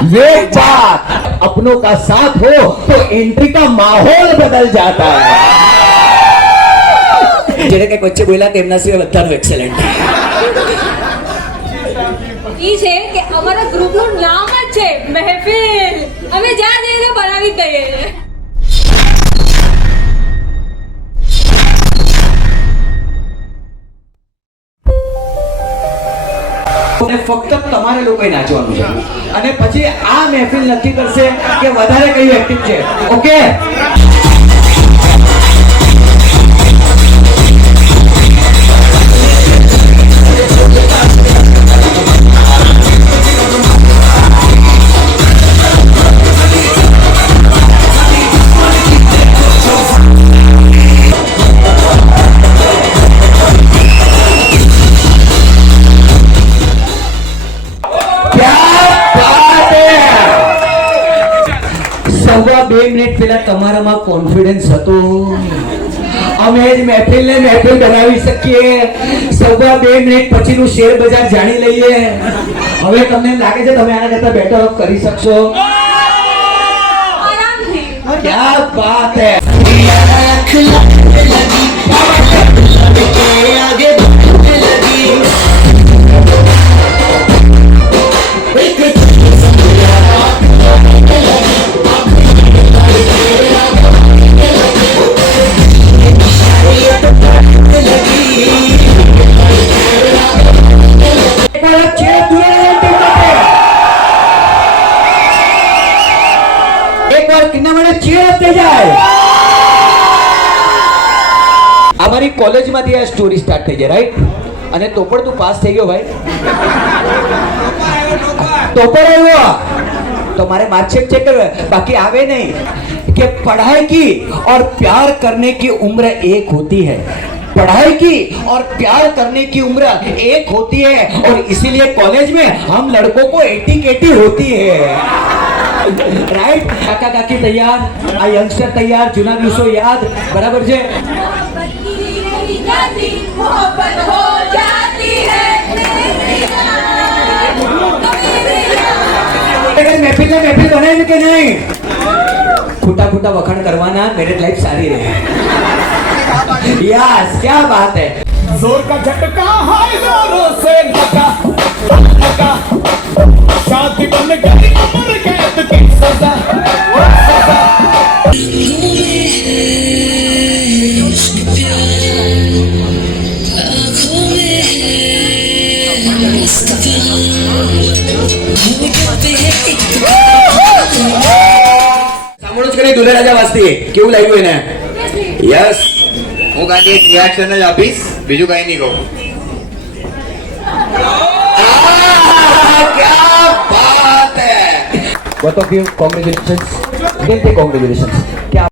ये बात अपनों का साथ हो तो एंट्री का माहौल बदल जाता है. જેને કઈ વચ્ચે બોલ્યા તેમના સિવાય બધાનું એક્સેલન્ટ. ઈ છે કે અમારા ગ્રુપનું નામ જ છે મહેફિલ. અમે જ્યાં જઈને બનાવી જ દઈએ. ફક્ત તમારે લોકોએ નાચવાનું છે અને પછી આ મહેફિલ નક્કી કરશે કે વધારે કયું એક્ટિવ છે. ઓકે, સવા 2 મિનિટ પહેલા તમારામાં કોન્ફિડન્સ હતો. અમે જ મહેફિલને મહેફિલ બનાવી શકીએ. સવા 2 મિનિટ પછીનું શેર બજાર જાણી લઈએ. હવે તમને એમ લાગે છે તમે આના કરતા બેટર ઓફ કરી શકશો? આરામથી. ક્યા બાત હે. અમારી કોલેજમાંથી આ સ્ટોરી સ્ટાર્ટ થઈ જાય, રાઈટ? અને તો પણ તું પાસ થઈ ગયો ભાઈ. ટોપર આવ્યો તો મારે માર્કશીટ ચેક કરવા, બાકી આવે नहीं कि पढ़ाई की और प्यार करने की उम्र एक होती है. पढ़ाई की और प्यार करने की उम्र एक होती है और इसीलिए कॉलेज में हम लड़कों को एटी होती है. राइट? काका काकी तैयार, आ यंगस्टर तैयार, जूना दिवसों याद, बराबर છે? मोहब्बत हो जाती है. महफिल ने महफिल बनाई कि नहीं? खूटा खूटा वखाण करवाना, मेरिट लाइफ सारी रहे. यस, क्या बात है. जोर का झटका हाय जोरों से लगा लगा, शादी बन गई अमर कैद की सजा सजा. સાંભળો જ કરી દુલ્હા રાજા વાસ્તી કેવું લાગ્યું એને? યસ, હું ખાલી એક રિએક્શન જ આપીશ, બીજું કઈ નહીં કહું. क्या बात है. Both of you, congratulations. Really congratulations. क्या